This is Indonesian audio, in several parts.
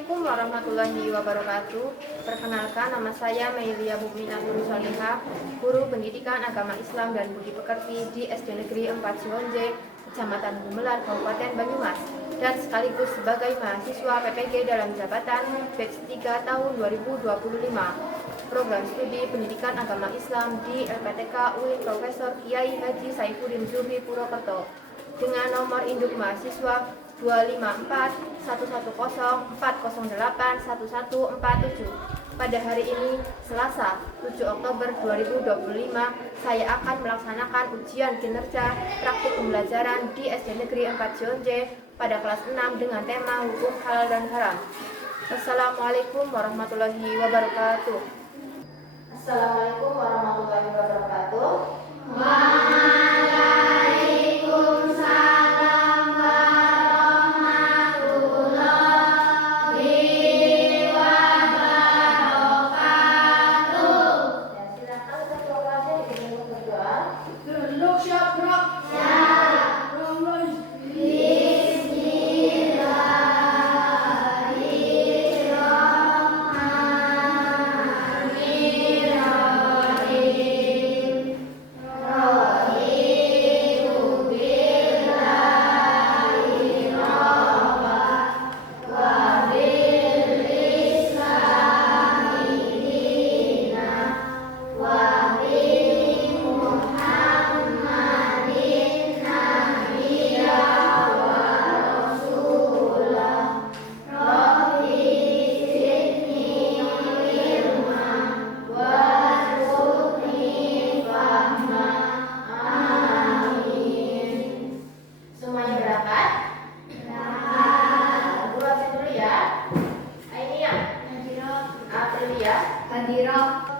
Assalamualaikum warahmatullahi wabarakatuh. Perkenalkan, nama saya Meilia Mukminatul Solihah, guru pendidikan agama Islam dan budi pekerti di SD Negeri 4 Cionje, Kecamatan Gumelar, Kabupaten Banyumas, dan sekaligus sebagai mahasiswa PPG dalam jabatan batch 3 tahun 2025. Program studi pendidikan agama Islam di LPTK UIN Profesor Kiai Haji Saifuddin Zuhri Purwokerto dengan nomor induk mahasiswa 2541104081147. Pada hari ini, Selasa, 7 Oktober 2025, saya akan melaksanakan ujian kinerja praktik pembelajaran di SD Negeri 4 Cionje pada kelas 6 dengan tema hukum halal dan haram. Assalamualaikum warahmatullahi wabarakatuh. Assalamualaikum warahmatullahi wabarakatuh.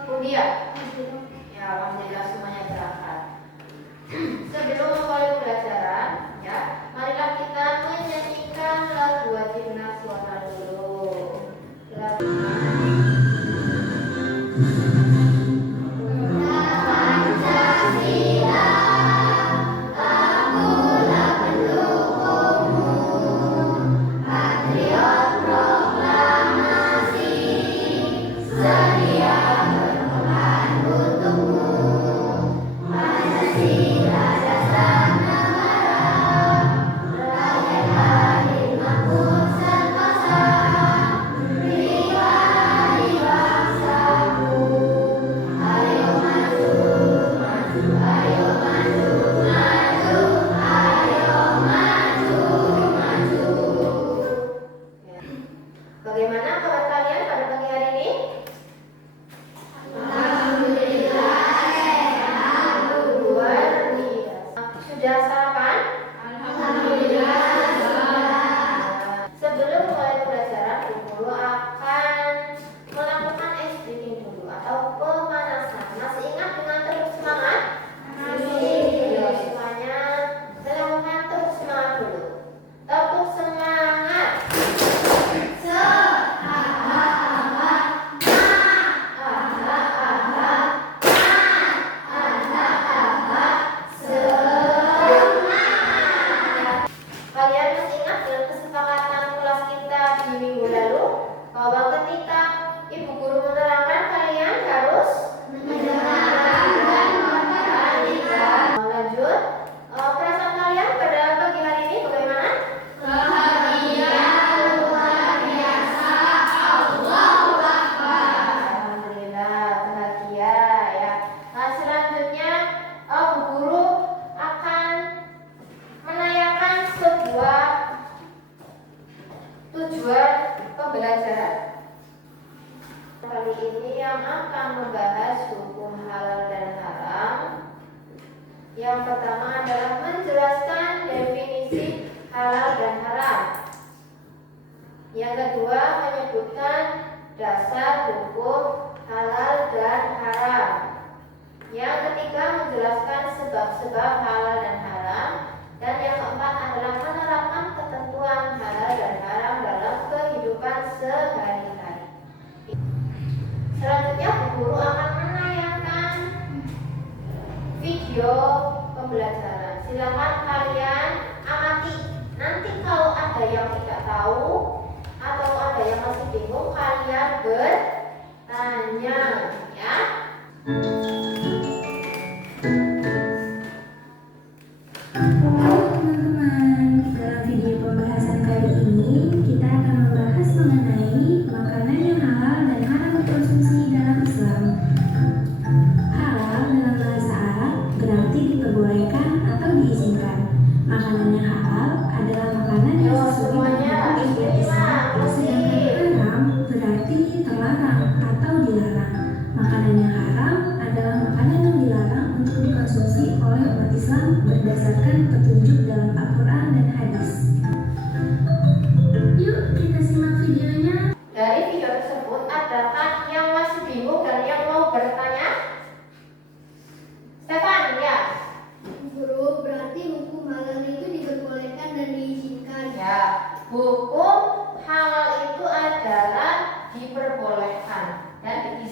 Kuliah. Ya, alhamdulillah semuanya berangkat. Sebelum memulai pembelajaran, ya, marilah kita menyanyikan lagu wajib nasional dulu. Bagaimana kabar kalian pada pagi hari ini? Alhamdulillah sehat. Luar biasa. Sudah sarapan? Alhamdulillah sudah. Sebelum mulai pembelajaran, guru akan melakukan ice breathing dulu atau pemanasan. Masih ingat dengan terus semangat? Masih. Ya, semuanya melakukan terus semangat dulu. Tepuk semangat. Kalian masih ingat dengan kesepakatan kelas kita di minggu lalu bahwa ketika ibu guru menerangkan kalian harus mendengarkan dan memperhatikan. Lanjut, perasaan kalian pada pagi hari ini bagaimana? Bahagia luar biasa. Allahu Akbar. Alhamdulillah bahagia ya. Nah, selanjutnya Bu Guru akan menanyakan sebuah tujuan pembelajaran. Kali ini yang akan membahas hukum halal dan haram. Yang pertama adalah menjelaskan definisi halal dan haram. Yang kedua menyebutkan dasar hukum halal dan haram. Yang ketiga menjelaskan sebab-sebab halal dan haram. Dan yang keempat adalah menerapkan ketentuan halal dan haram dalam kehidupan sehari-hari. Selanjutnya Bu Guru akan menayangkan video pembelajaran. Silakan kalian amati. Nanti kalau ada yang tidak tahu atau ada yang masih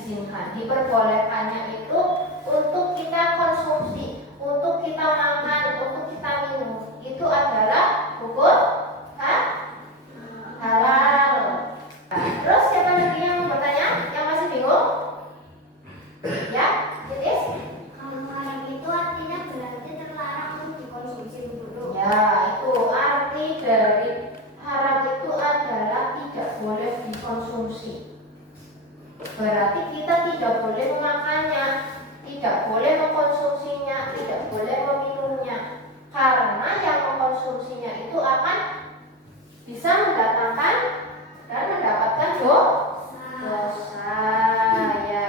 diizinkan. Diperbolehkannya itu untuk kita konsumsi, untuk kita makan, untuk kita minum. Itu adalah hukum halal. Nah, terus siapa lagi yang bertanya? Yang masih bingung? Ya, Titis? Kalau haram itu artinya berarti terlarang untuk dikonsumsi dulu. Ya, itu arti dari haram itu adalah tidak boleh dikonsumsi. Berarti kita tidak boleh memakannya, tidak boleh mengkonsumsinya, tidak boleh meminumnya. Karena yang mengkonsumsinya itu akan bisa mendatangkan dan mendapatkan dosa. Ya.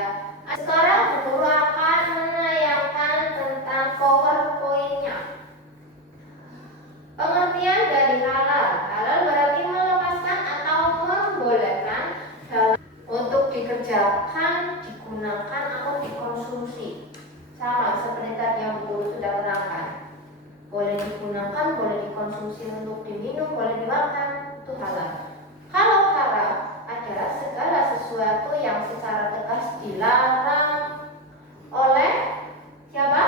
Sekarang Bu Guru akan menayangkan tentang PowerPoint-nya. Pengertian dari halal. Halal berarti melepaskan atau membolehkan untuk dikerjakan, digunakan atau dikonsumsi. Sama seperti tadi yang Bu Guru sudah terangkan. Boleh digunakan, boleh dikonsumsi untuk diminum, boleh dimakan, itu halal. Kalau haram adalah segala sesuatu yang secara tegas dilarang oleh siapa?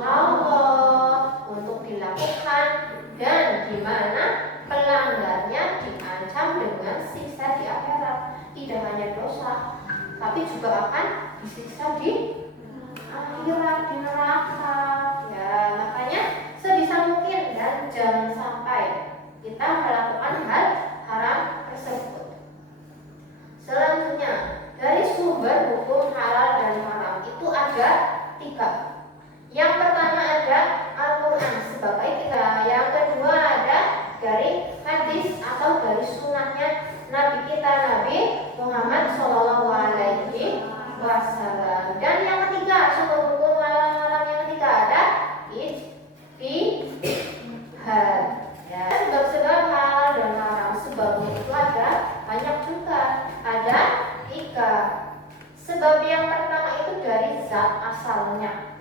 Allah untuk dilakukan, dan di mana pelanggarnya diancam dengan siksa di akhirat. Tidak hanya dosa, tapi juga akan disiksa di akhirat, di neraka. Ya, makanya sebisa mungkin dan jangan sampai kita melakukan hal haram tersebut. Selanjutnya, dari sumber hukum halal dan haram itu ada 3. Yang pertama ada Al-Quran sebagai kita. Yang kedua ada dari hadis atau dari sunnahnya Nabi kita, Nabi Muhammad SAW. Dan yang ketiga, sumber hukum halal dan haram yang ketiga ada ijtihad. Ya, sebab-sebab halal dan haram sebabnya itu ada banyak juga. Ada 3. Sebab yang pertama itu dari zat asalnya.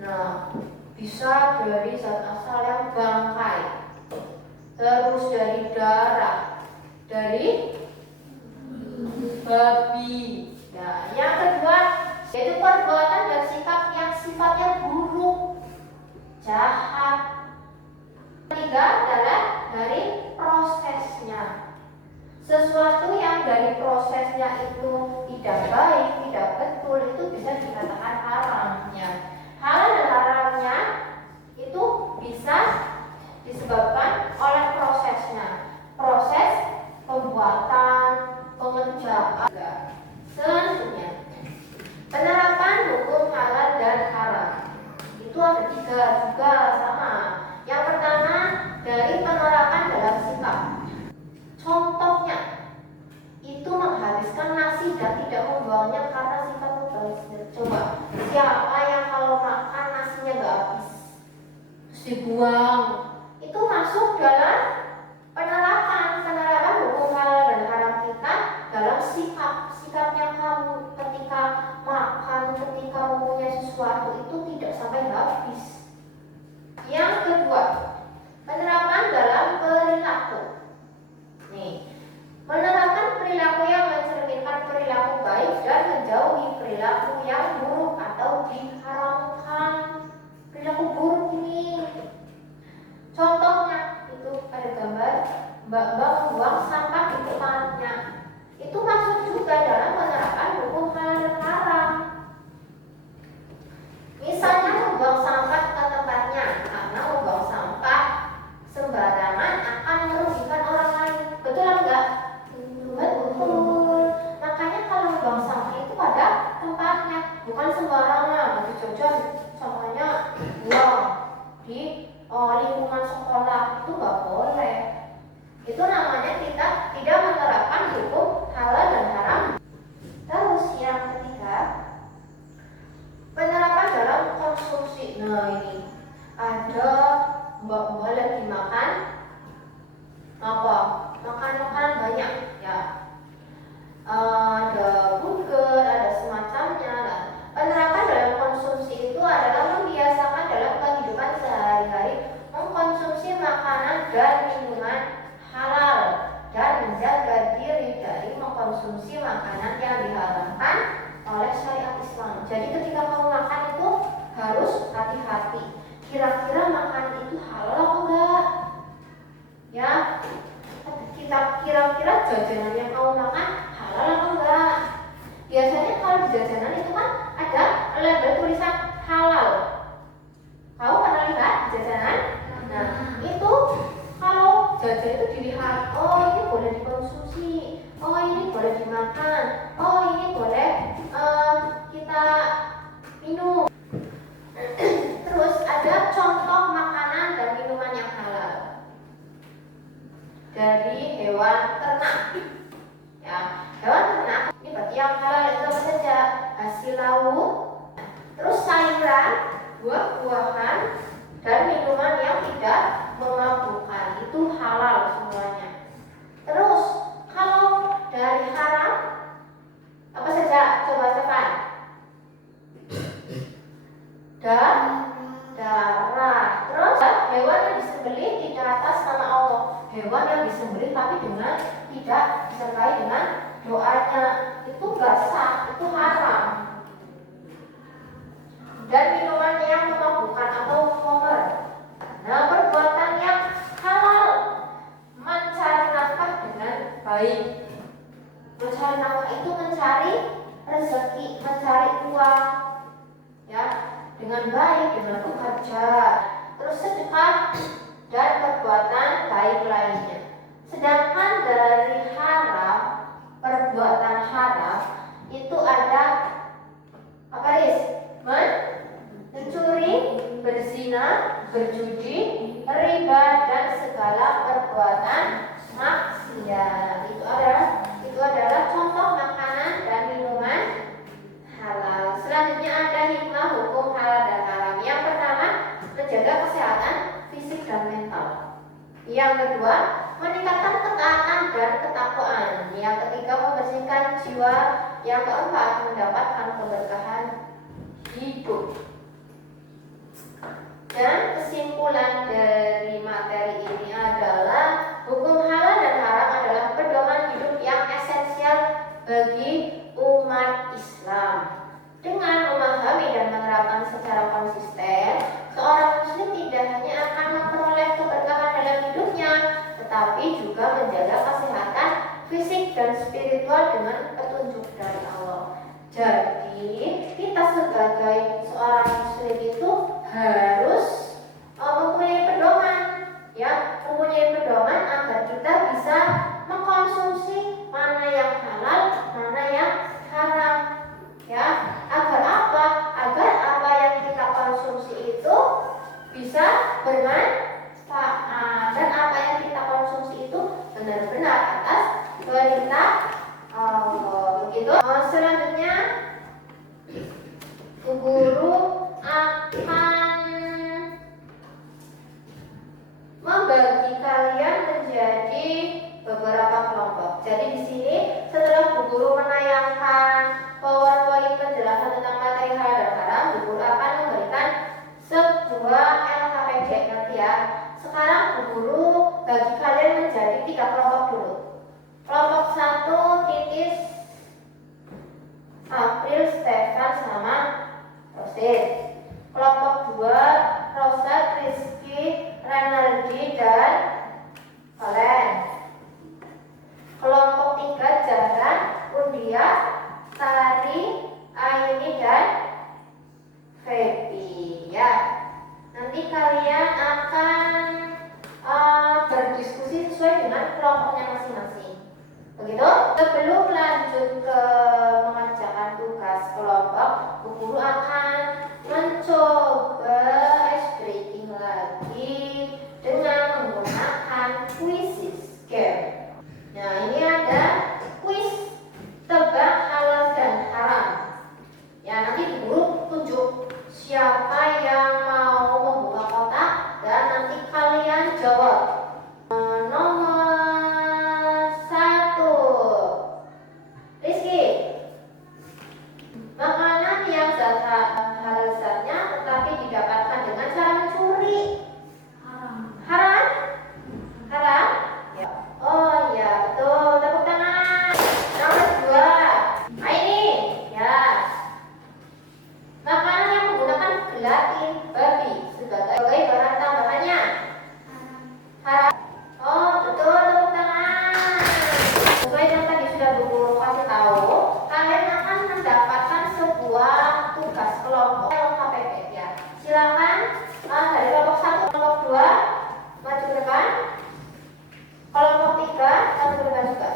Nah, bisa dari zat asal yang bangkai, terus dari darah, dari babi. Nah, yang kedua yaitu perbuatan dan sikap yang sifatnya buruk, jahat. Ketiga adalah dari prosesnya. Sesuatu yang dari prosesnya itu tidak baik, tidak betul, itu bisa dikatakan haramnya. Halal dan haramnya itu bisa disebabkan oleh prosesnya. Proses pembuatan, pengerjaan. Selanjutnya, penerapan hukum halal dan haram. Itu ada 3 juga sama. Yang pertama dari penerapan dalam sikap. Contohnya itu menghabiskan nasi dan tidak membuangnya karena sifat mubazir. Coba, siapa yang kalau makan nasinya gak habis terus dibuang? Itu masuk dalam penerapan hukum halal dan haram kita dalam sikapnya kamu ketika makan, ketika mempunyai sesuatu itu tidak sampai habis. Yang kedua, penerapan dalam perilaku. Nih, menerapkan perilaku yang mencerminkan perilaku baik dan menjauhi perilaku yang buruk atau diharamkan. Perilaku buruk ini, contohnya itu ada gambar mbak-mbak membuang sampah di tempatnya. Itu masuk juga dalam penerapan hukum halal dan haram. Misalnya membuang sampah ke tempatnya, karena membuang sampah sembarangan akan merugikan orang lain. Betul enggak? Betul. Makanya kalau membuang sampah itu pada tempatnya, bukan sembarangan. Di Jogja sampahnya buang di lingkungan sekolah, itu nggak boleh. Itu namanya kita tidak menerapkan hukum halal dan haram. Terus yang ketiga, penerapan dalam konsumsi. Nah, ini ada mbak-mbak lagi makan apa? Makan banyak ya. Ada burger, ada semacamnya lah. Penerapan dalam konsumsi itu adalah membiasakan dalam kehidupan sehari-hari mengkonsumsi makanan dan minuman halal dan menjaga diri dari mengkonsumsi mengkonsumsi makanan yang diharamkan oleh syariat Islam. Jadi ketika kamu makan itu harus hati-hati. Kira-kira makanan itu halal atau enggak? Ya, kita kira-kira jajanan yang kamu makan halal atau enggak? Biasanya kalau di jajanan itu kan ada label tulisan halal. Kamu pernah lihat di jajanan? Nah, itu kalau jajan itu dilihat, oh ini boleh dikonsumsi, oh ini boleh dimakan, oh ini boleh kita minum. Terus ada contoh makanan dan minuman yang halal dari hewan ternak. Ya, hewan ternak ini berarti yang halal itu apa saja? Hasil laut, terus sayuran, buah-buahan, dan minuman yang tidak memabukkan itu halal semuanya. Terus kalau dari haram apa saja? Coba cepat. Darah. Terus hewan yang disembelih tidak atas nama Allah. Hewan yang disembelih tapi dengan tidak disertai dengan doanya, itu nggak sah, itu haram. Dan minuman yang memabukkan atau khamr. Nah, perbuatan yang halal, mencari nafkah dengan baik. Mencari nafkah itu mencari rezeki, mencari uang, ya, dengan baik, dengan bekerja, terus sedekah dan perbuatan baik lainnya. Sedangkan dari haram, perbuatan haram itu ada apa, Riz? Mencuri, berzina, berjudi, riba, dan segala perbuatan maksiat. Itu adalah contoh makanan dan minuman halal. Selanjutnya ada hikmah hukum halal dan haram. Yang pertama, menjaga kesehatan fisik dan mental. Yang kedua, meningkatkan ketaatan dan ketakwaan. Yang ketiga, membersihkan jiwa. Yang keempat, mendapatkan keberkahan hidup. Dan kesimpulan dari materi ini adalah hukum halal dan haram adalah pedoman hidup yang esensial bagi umat Islam. Dengan memahami dan menerapkan secara konsisten, seorang muslim tidak hanya akan memperoleh keberkahan dalam hidupnya, tetapi juga menjaga kesehatan fisik dan spiritual dengan petunjuk dari Allah. Jadi, kita sebagai seorang muslim itu harus mempunyai pedoman, ya, mempunyai pedoman agar kita bisa mengkonsumsi mana yang halal, mana yang haram, ya. Agar apa? Agar apa yang kita konsumsi itu bisa bermanfaat dan apa yang kita konsumsi itu benar-benar atas perintah Allah. Begitu. Selanjutnya, guru akan membagi kalian menjadi beberapa kelompok. Jadi di sini setelah Bu Guru menayangkan PowerPoint penjelasan tentang materi halal dan haram, Bu Guru akan memberikan sebuah LKPD nanti ya. Sekarang Bu Guru bagi kalian menjadi 3 kelompok dulu. Kelompok 1, Titis, April, Stefan, sama Rosid. Kelompok 2, Rosa, Rizky, Renaldi, dan Valen. Kelompok 3, Jaran, Undia, Tari, Aini, dan Feby. Ya, nanti kalian akan berdiskusi sesuai dengan kelompoknya masing-masing. Begitu? Sebelum lanjut ke mengerjakan tugas kelompok, Bu Guru akan mencoba ice breaking lagi dengan menggunakan quizzes game. Nah, ini ada quiz tebak halal dan haram. Ya, nanti Bu Guru tunjuk siapa yang mau membuka kotak dan nanti kalian jawab. Nomor 1, Rizky. Makanan yang halal zatnya tetapi juga.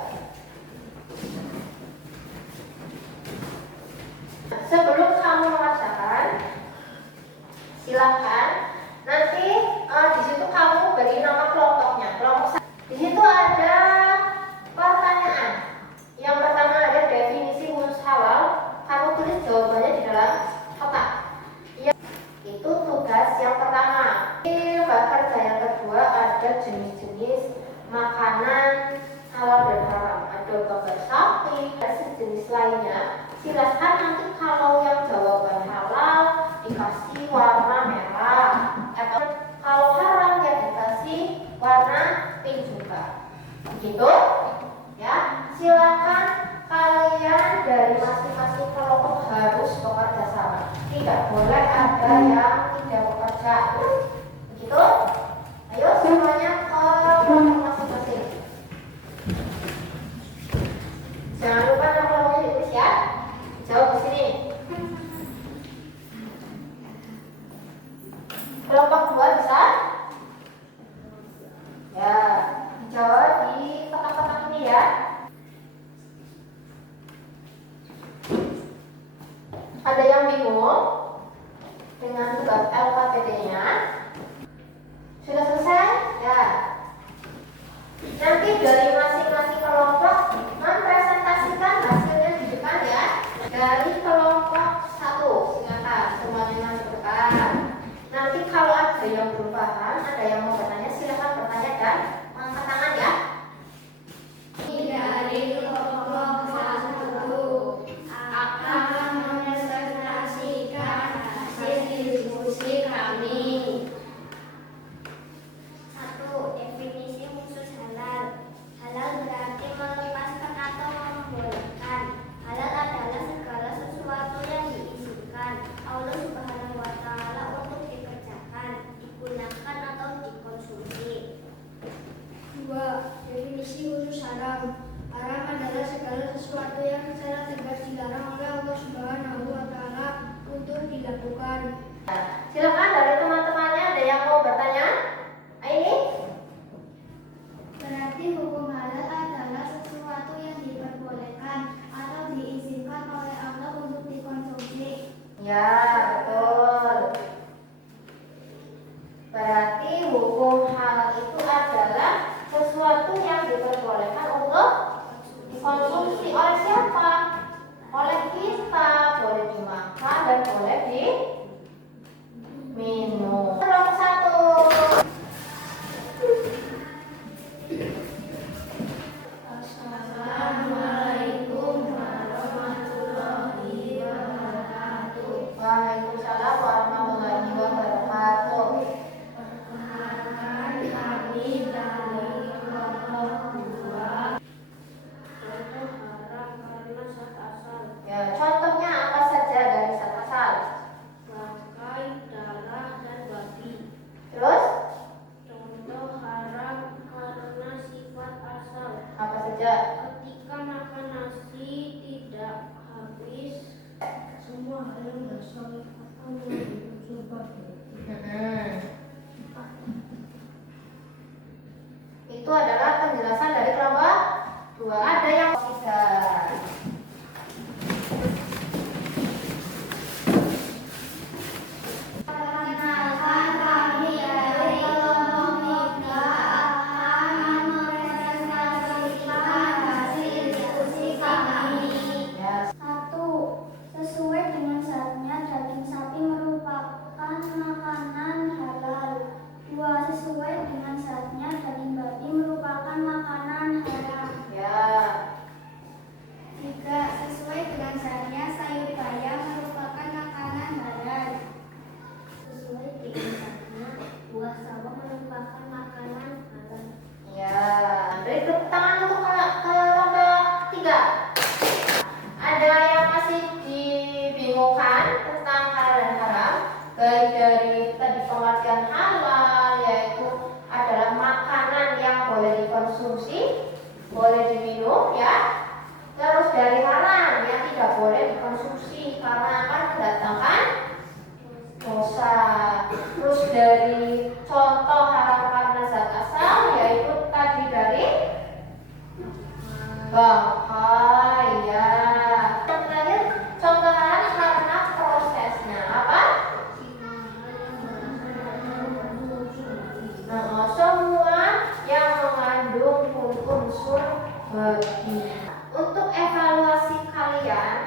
Sebelum kamu mengerjakan, silahkan nanti di situ kamu bagi nama kelompoknya. Kelompok di situ ada pertanyaan. Yang pertama ada definisi khusus halal. Kamu tulis jawabannya di dalam kotak. Itu tugas yang pertama. Kerja yang kedua ada jenis-jenis makanan halal dan haram. Ada burger sapi dan sejenis lainnya. Silahkan nanti kalau yang jawaban halal dikasih warna merah, atau kalau haram ya dikasih warna pink juga. Begitu? Ya, silakan kalian dari masing-masing kelompok harus bekerja sama. Tidak boleh ada yang tidak bekerja. Begitu? Ayo semuanya ke kelompok masing-masing. Jangan lupa nama kelompoknya ditulis ya. Jawab di sini. Kelompok 2 bisa? Ya, dijawab di kotak-kotak ini ya. Ada yang bingung dengan tugas LKPD-nya? Sudah selesai? Ya. Nanti dari masing-masing kelompok mempresentasikan hasilnya di depan ya. Dari kelompok 1, silakan semuanya masuk depan. Nanti kalau ada yang belum paham, ada yang mau bertanya, silakan bertanya dan angkat tangan ya. Dari kelompok 1 akan mempresentasikan hasil diskusi kami. 1. Definisi khusus halal. Halal berarti melepaskan atau membolehkan. Halal adalah segala sesuatu yang diizinkan Allah Subhanahu wa Ta'ala untuk dikerjakan, digunakan atau dikonsumsi. 2. Definisi khusus haram. Haram adalah segala sesuatu yang secara tegas dilarang oleh Allah Subhanahu wa Ta'ala untuk dilakukan. Silakan dari teman-temannya ada yang mau bertanya? Ini? Berarti hukum halal adalah sesuatu yang diperbolehkan atau diizinkan oleh Allah untuk dikonsumsi. Ya, betul. Berarti hukum halal itu adalah sesuatu yang diperbolehkan untuk dikonsumsi oleh siapa? Oleh kita, boleh dimakan dan boleh diminum. Nomor 1. Assalamualaikum warahmatullahi wabarakatuh. Waalaikumsalam warahmatullahi wabarakatuh. Perkenalkan kami dari kelompok 2. Contoh haram karena zat asal. Ya, contohnya apa saja dari zat asal? Bangkai, darah, dan babi. Terus Contoh haram karena sifat asal. apa saja? Ketika makan nasi tidak habis semua hal yang berasal atau mengandung unsur babi. Itu adalah penjelasan dari kelompok 2. Ada yang tidak. Perkenalkan kami dari kelompok 3 akan mempresentasikan hasil diskusi kami. Ya. 1. Sesuai dengan zatnya, daging sapi merupakan makanan halal. 2. Sesuai dengan zatnya, daging babi merupakan makanan haram. Ya. 3. Sesuai dengan zatnya, sayur bayam merupakan makanan halal. Sesuai dengan zatnya, buah sawah merupakan makanan halal. Ya. Beri tepuk tangan untuk kelompok 3. Ada yang masih dibingungkan tentang halal dan haram? Baik dari tadi pengertian halal, yaitu adalah makanan yang boleh dikonsumsi, boleh diminum ya. Terus dari haram yang tidak boleh dikonsumsi karena akan mendatangkan dosa. Terus dari contoh haram karena zat asal, yaitu tadi dari bahaya. Yang terakhir, contohan karena prosesnya apa? Nah, semua yang mengandung unsur babi. Untuk evaluasi kalian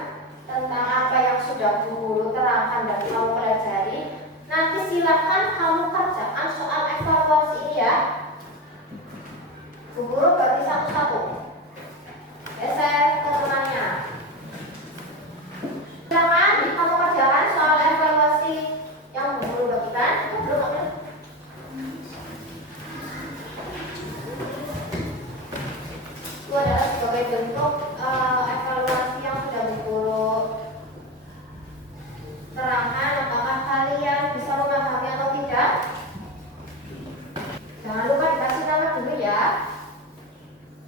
tentang apa yang sudah guru terangkan dan kamu pelajari, nanti silakan kamu kerjakan soal evaluasi ini ya. Bu Guru bagi satu-satu. Geser ke temannya. Silakan kamu kerjakan soal evaluasi yang Bu Guru bagikan. Belum ada. Itu adalah sebagai bentuk evaluasi yang sudah Bu Guru terangkan. Apakah kalian bisa memahami atau tidak? Jangan lupa dikasih nama dulu ya.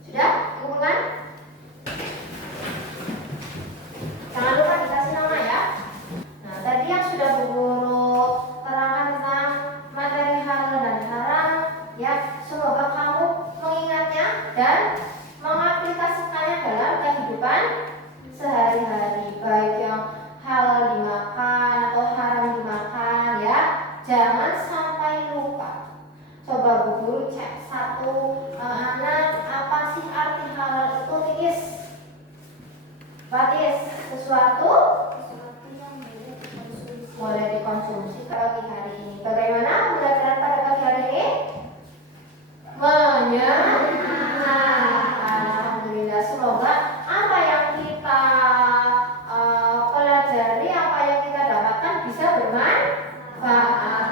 Sudah? Hubungan? Jangan lupa dikasih nama ya. Nah, tadi yang sudah Bu Guru terangkan tentang materi halal dan haram ya, semoga kamu mengingatnya dan mengaplikasikannya dalam kehidupan sehari-hari, baik yang halal dimakan atau haram dimakan ya. Jangan sampai lupa. Coba Bu Guru cek satu anak, apa sih arti halal itu? Tikis. Batis, sesuatu boleh dikonsumsi pagi hari ini. Bagaimana pembelajaran pada pagi hari ini? Menyenangkan. Alhamdulillah. Semoga apa yang kita pelajari, apa yang kita dapatkan bisa bermanfaat.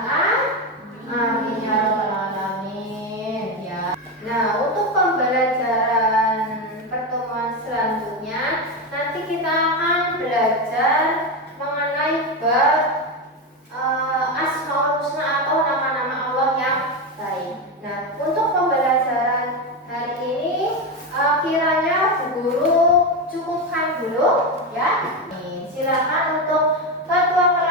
Amin ya rabbal alamin ya. Nah, untuk pembelajaran pertemuan selanjutnya nanti kita akan belajar mengenai bab Asmaul Husna atau nama-nama Allah yang baik. Nah, untuk pembelajaran hari ini kiranya Bu Guru cukupkan dulu ya. Silakan untuk ketua kelas